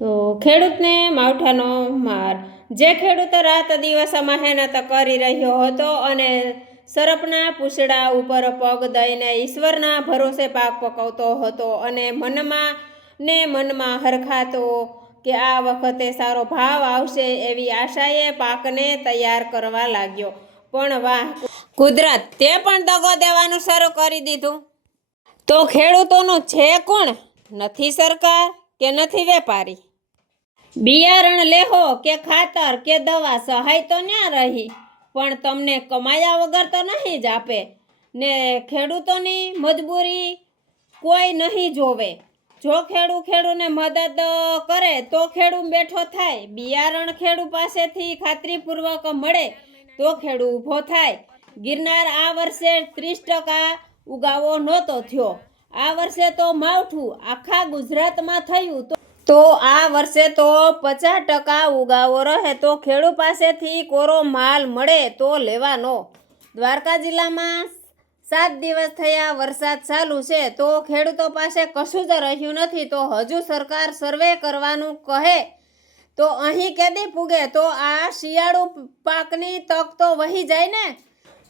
તો ખેડૂતને માવઠાનો માર। જે ખેડૂત રાત દિવસ મહેનત કરી રહ્યો હતો અને સરપના પૂછડા ઉપર પગ દઈને ઈશ્વરના ભરોસે પાક પકવતો હતો અને મનમાં હરખાતો કે આ વખતે સારો ભાવ આવશે એવી આશાએ પાકને તૈયાર કરવા લાગ્યો। પણ વાહ કુદરત, તે પણ દગો દેવાનું શરૂ કરી દીધું। તો ખેડૂતોનું છે કોણ? નથી સરકાર કે નથી વેપારી? બિયારણ લેહો કે ખાતર કે દવા, સહાય તો ન્યા રહી, પણ તમને કમાયા વગર તો નહીં જ આપે ને। ખેડૂતોની મજબૂરી કોઈ નહીં જોવે। જો ખેડૂને મદદ કરે તો ખેડૂ બેઠો થાય। બિયારણ ખેડૂ પાસેથી ખાતરીપૂર્વક મળે તો ખેડૂ ઊભો થાય। ગિરનાર આ વર્ષે 30% ઉગાવો નહોતો થયો। આ વર્ષે તો માવઠું આખા ગુજરાતમાં થયું તો આ વર્ષે તો 50% ઉગાવો રહે તો ખેડૂ પાસેથી કોરો માલ મળે તો લેવાનો। દ્વારકા જિલ્લામાં 7 દિવસ થયા વરસાદ ચાલુ છે તો ખેડૂતો પાસે કશું જ રહ્યું નથી। તો હજુ સરકાર સર્વે કરવાનું કહે તો અહીં કેદી પૂગે? તો આ શિયાળુ પાકની તક તો વહી જાય ને।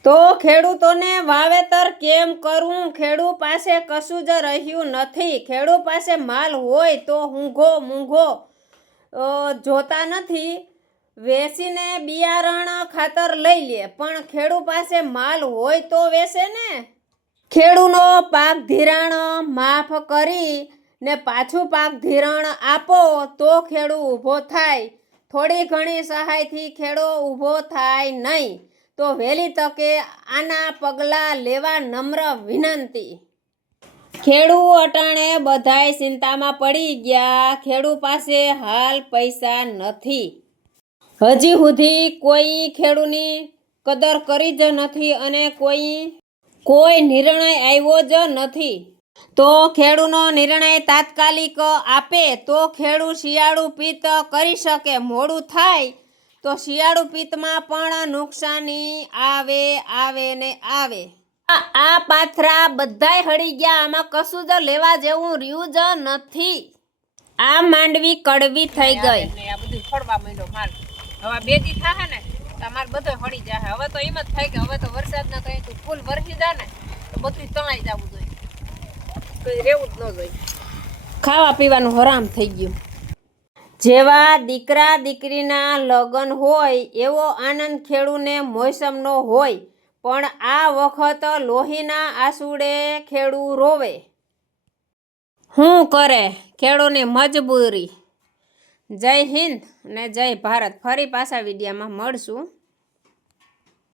તો ખેડૂતોને વાવેતર કેમ કરવું? ખેડૂ પાસે કશું જ રહ્યું નથી। ખેડૂ પાસે માલ હોય તો મૂંઘો જોતા નથી, વેચીને બિયારણ ખાતર લઈ લે, પણ ખેડૂ પાસે માલ હોય તો વેચે ને। ખેડૂનો પાક ધિરાણ માફ કરી ને પાછું પાક ધિરાણ આપો તો ખેડૂ ઊભો થાય। થોડી ઘણી સહાયથી ખેડૂ ઊભો થાય નહીં તો વહેલી તકે આના પગલાં લેવા નમ્ર વિનંતી। ખેડૂ અટાણે બધાય ચિંતામાં પડી ગયા। ખેડૂ પાસે હાલ પૈસા નથી। હજી સુધી કોઈ ખેડૂની કદર કરી જ નથી અને કોઈ નિર્ણય આવ્યો જ નથી। તો ખેડૂનો નિર્ણય તાત્કાલિક આપે તો ખેડૂ શિયાળુ પિત્ત કરી શકે। મોડું થાય તો શિયાળુ પિત્તમાં પણ નુકસાની આવે ને આવે। આ પાથરા બધાય હળી ગયા। આમાં કશું જ લેવા જેવું રહ્યું જ નથી। આ માંડવી કડવી થઈ ગઈ। આ બધું ખોડવા માંડ્યો માલ। હવે 2 દી થાહે ને તમારે બધો હળી જાહે। હવે તો એમ જ થાય કે હવે તો વરસાદના કઈ ફૂલ વરસી જાય ને તો બધું તણાઈ જવું જોઈએ, કોઈ રહેવું જ ન જોઈએ। ખાવા પીવાનું હરામ થઈ ગયું। જેવા દીકરા દીકરીના લગ્ન હોય એવો આનંદ ખેડૂને મોસમનો હોય, પણ આ વખત લોહીના આંસુડે ખેડૂ રોવે। શું કરે ખેડૂની મજબૂરી। જય હિન્દ ને જય ભારત। ફરી પાછા વિડીયોમાં મળશું।